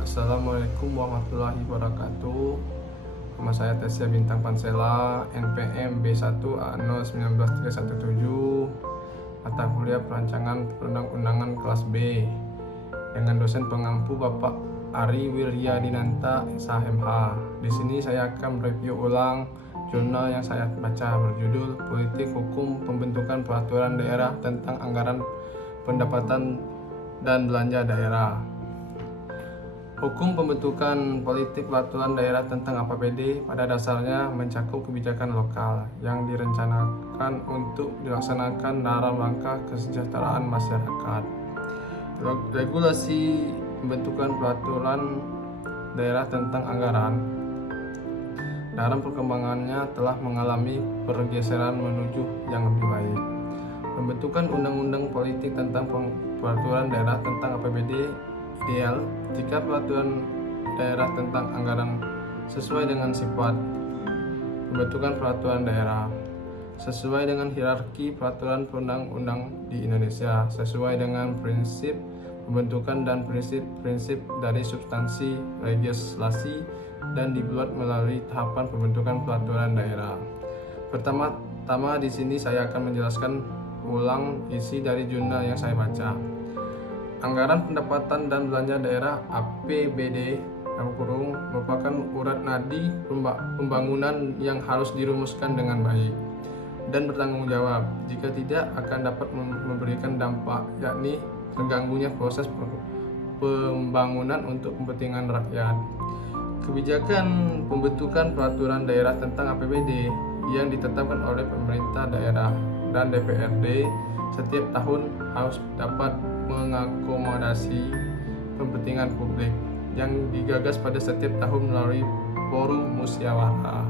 Assalamualaikum warahmatullahi wabarakatuh. Nama saya Tesya Bintang Pansela, NPM B1A019317, mata kuliah Perancangan Perundang-undangan kelas B, dengan dosen pengampu Bapak Ari Wiryadinata, SHMH. Di sini saya akan mereview ulang jurnal yang saya baca berjudul Politik Hukum Pembentukan Peraturan Daerah tentang Anggaran Pendapatan dan Belanja Daerah. Hukum pembentukan politik peraturan daerah tentang APBD pada dasarnya mencakup kebijakan lokal yang direncanakan untuk dilaksanakan dalam rangka kesejahteraan masyarakat. Regulasi pembentukan peraturan daerah tentang anggaran dalam perkembangannya telah mengalami pergeseran menuju yang lebih baik. Pembentukan undang-undang politik tentang peraturan daerah tentang APBD ideal jika peraturan daerah tentang anggaran sesuai dengan sifat pembentukan peraturan daerah, sesuai dengan hierarki peraturan perundang-undang di Indonesia, sesuai dengan prinsip pembentukan dan prinsip-prinsip dari substansi legislasi, dan dibuat melalui tahapan pembentukan peraturan daerah. Pertama-tama di sini saya akan menjelaskan ulang isi dari jurnal yang saya baca. Anggaran pendapatan dan belanja daerah (APBD) merupakan urat nadi pembangunan yang harus dirumuskan dengan baik dan bertanggung jawab. Jika tidak, akan dapat memberikan dampak, yakni terganggunya proses pembangunan untuk kepentingan rakyat. Kebijakan pembentukan peraturan daerah tentang APBD yang ditetapkan oleh pemerintah daerah dan DPRD setiap tahun harus dapat mengakomodasi kepentingan publik yang digagas pada setiap tahun melalui forum musyawarah.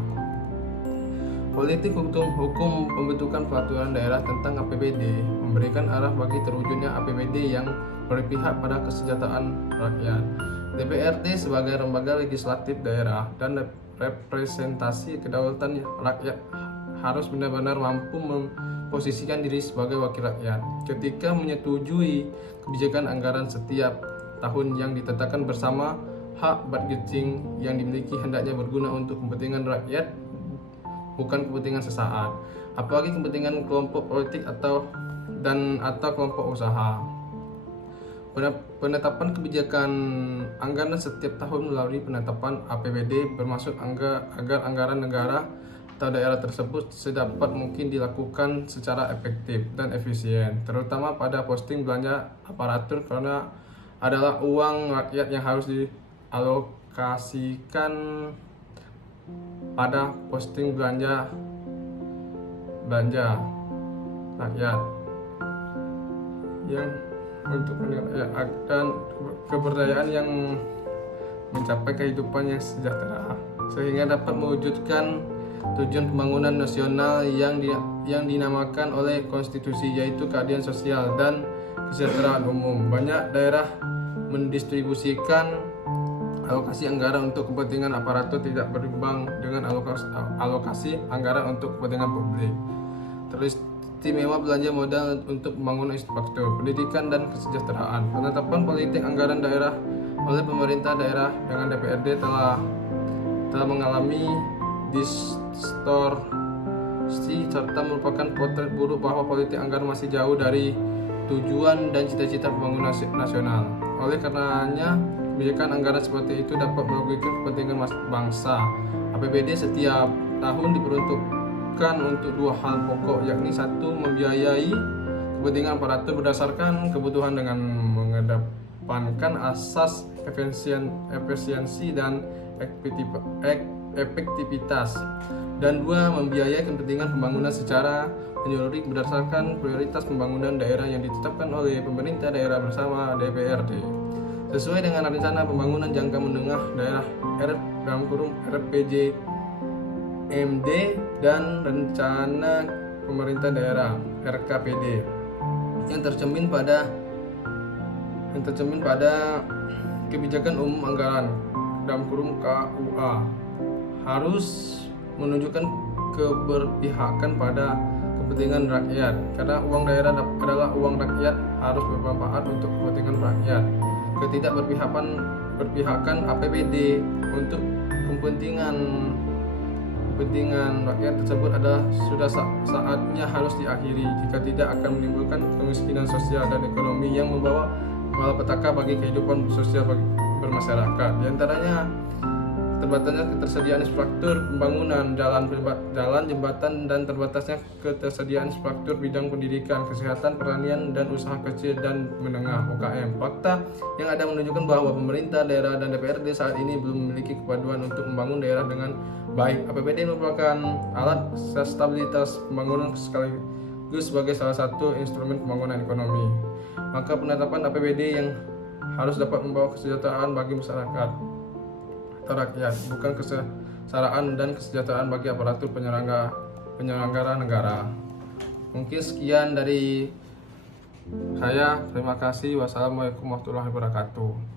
Politik hukum pembentukan peraturan daerah tentang APBD memberikan arah bagi terwujudnya APBD yang berpihak pada kesejahteraan rakyat. DPRD sebagai lembaga legislatif daerah dan representasi kedaulatan rakyat harus benar-benar mampu memposisikan diri sebagai wakil rakyat ketika menyetujui kebijakan anggaran setiap tahun yang ditetapkan bersama. Hak bargaining yang dimiliki hendaknya berguna untuk kepentingan rakyat, bukan kepentingan sesaat, apalagi kepentingan kelompok politik atau kelompok usaha. Penetapan kebijakan anggaran setiap tahun melalui penetapan APBD bermaksud agar anggaran negara atau daerah tersebut sedapat mungkin dilakukan secara efektif dan efisien, terutama pada posting belanja aparatur, karena adalah uang rakyat yang harus dialokasikan pada posting belanja rakyat yang untuk dan keberdayaan yang mencapai kehidupan yang sejahtera, sehingga dapat mewujudkan tujuan pembangunan nasional yang dinamakan oleh konstitusi, yaitu keadilan sosial dan kesejahteraan umum. Banyak daerah mendistribusikan alokasi anggaran untuk kepentingan aparatur tidak berimbang dengan alokasi anggaran untuk kepentingan publik. Teristimewa belanja modal untuk pembangunan infrastruktur, pendidikan, dan kesejahteraan. Penetapan politik anggaran daerah oleh pemerintah daerah dengan DPRD telah mengalami distorsi serta merupakan potret buruk bahwa politik anggaran masih jauh dari tujuan dan cita-cita pembangunan nasional. Oleh karenanya, kebijakan anggaran seperti itu dapat merugikan kepentingan bangsa. APBD setiap tahun diperuntukkan untuk dua hal pokok, yakni satu, membiayai kepentingan aparatur berdasarkan kebutuhan dengan mengedepankan asas efisiensi dan efektivitas, dan dua, membiayai kepentingan pembangunan secara menyeluruh berdasarkan prioritas pembangunan daerah yang ditetapkan oleh pemerintah daerah bersama DPRD sesuai dengan rencana pembangunan jangka menengah daerah RPJMD dan rencana pemerintah daerah RKPD yang tercermin pada kebijakan umum anggaran KUA harus menunjukkan keberpihakan pada kepentingan rakyat, karena uang daerah adalah uang rakyat, harus bermanfaat untuk kepentingan rakyat. berpihakan APBD untuk kepentingan rakyat tersebut adalah sudah saatnya harus diakhiri, jika tidak akan menimbulkan kemiskinan sosial dan ekonomi yang membawa malapetaka bagi kehidupan sosial bermasyarakat. Di antaranya terbatasnya ketersediaan infrastruktur pembangunan jalan, jembatan, dan terbatasnya ketersediaan infrastruktur bidang pendidikan, kesehatan, pertanian, dan usaha kecil dan menengah (UKM). Fakta yang ada menunjukkan bahwa pemerintah daerah dan DPRD saat ini belum memiliki kepaduan untuk membangun daerah dengan baik. APBD merupakan alat stabilitas pembangunan sekaligus sebagai salah satu instrumen pembangunan ekonomi. Maka penetapan APBD yang harus dapat membawa kesejahteraan bagi masyarakat atau rakyat, bukan kesetaraan dan kesejahteraan bagi aparatur penyelenggara negara. Mungkin sekian dari saya. Terima kasih. Wassalamualaikum warahmatullahi wabarakatuh.